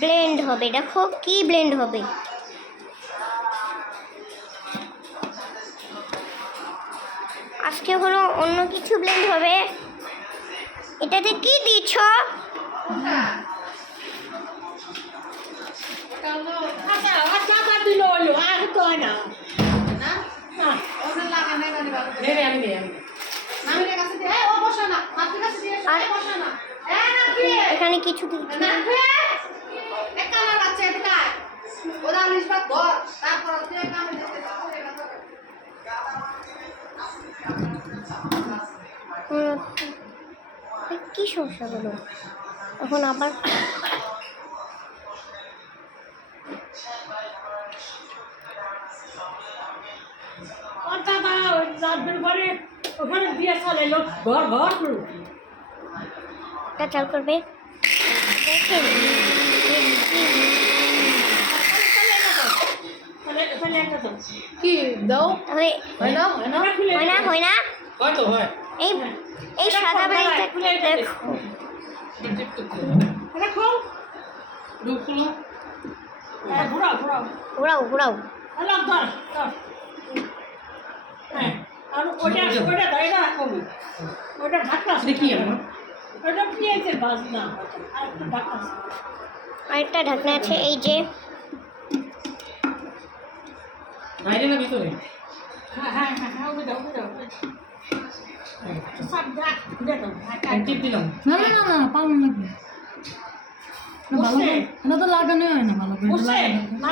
Blend হবে দেখো কি ব্লেন্ড হবে। আজকে হলো অন্য কিছু ব্লেন্ড হবে। এটাতে কি দিচ্ছ? এখানে কিছু দিচ্ছ? ওরা ধর, তারপর তুই কামে যেতে এ কি সমস্যা হলো? এখন আবার ওখানে দিয়ে চলে লোক ঘর ঘর চাল করবে? দেখেন তাহলে তাহলে একটা তো কি দাও। হয় না হয় না? আমরা হয় না এই এই সাদা দেখো। খোল খুলো ঘোরাও ঘোরাও। ঘোরাও ঘোরাও। হ্যালো ধর ধর হ্যাঁ আর ওটা ওটা ধরে না কবি ওটা ঢাকা দেখি আমার ওটা আর একটু ঢাকা আরেকটা ঢাকনা আছে এই যে। বাইরে না ভিতরে? হ্যাঁ হ্যাঁ হ্যাঁ না না না না পালন লাগবে ভালো এটা তো লাগানো হয় না করে। না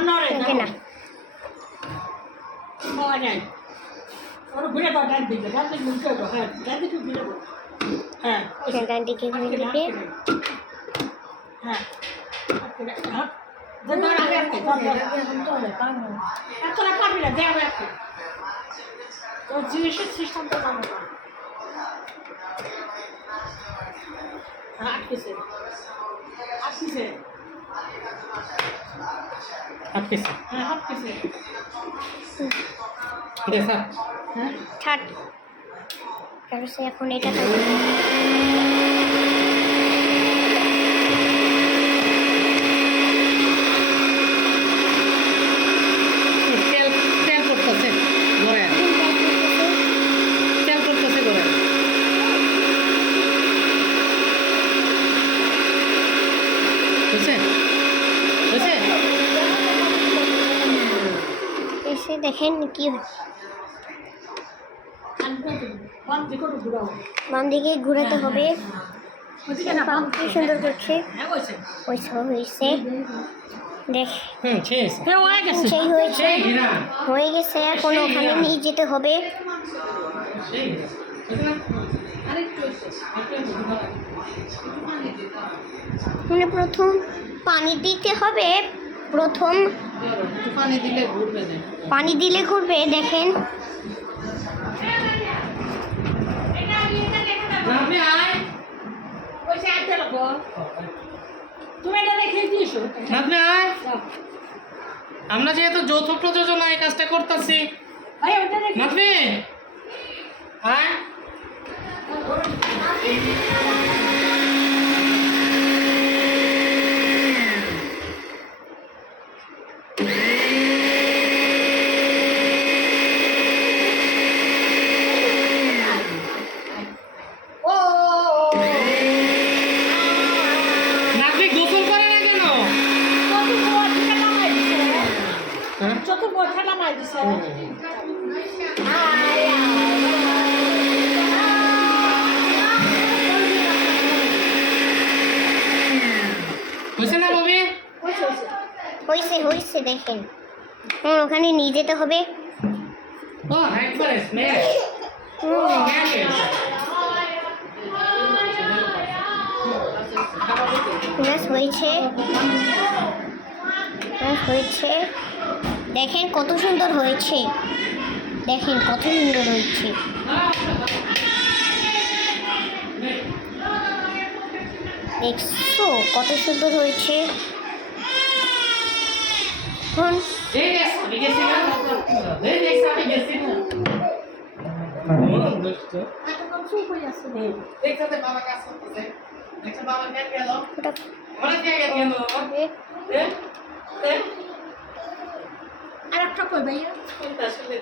হ্যাঁ হ্যাঁ। এখন এতটা পারবি না দেখ আটকে তোর জিনিসের সিস্টেম তো জানো না আটকেছে। আটকেছে। আটকেছে। হ্যাঁ আটকেছে। হ্যাঁ। ছাড় তারপরে এখন এটা করবে। তেল তেল করতেছে ঘরে তেল করতেছে ঘরে বুঝছে বুঝছে এসে দেখেন কি হয়। বাম দিকে ঘোরাতে হবে। কি সুন্দর করছে। হ্যাঁ ওই সব হয়েছে। দেখ। হ্যাঁ হয়ে গেছে। সেই হয়েছে। হয়ে গেছে এখন ওখানে নিয়ে যেতে হবে। আরেকটু এসে আরেকটু পানি দিতে হবে মানে প্রথম পানি দিতে হবে প্রথম পানি দিলে ঘুরবে না। পানি দিলে করবে দেখেন। আমরা যেহেতু যৌথ প্রযোজনা এই কাজটা করতেছি। ভাই হয়েছে না হয়েছে হয়েছে দেখেন। ওখানে নিয়ে যেতে হবে। ও একবারে স্ম্যাশ হয়েছে। হয়েছে। দেখেন কত সুন্দর হয়েছে দেখেন কত সুন্দর হয়েছে দেখছ কত সুন্দর হয়েছে আরেকটা কই ভাইয়া? আসলে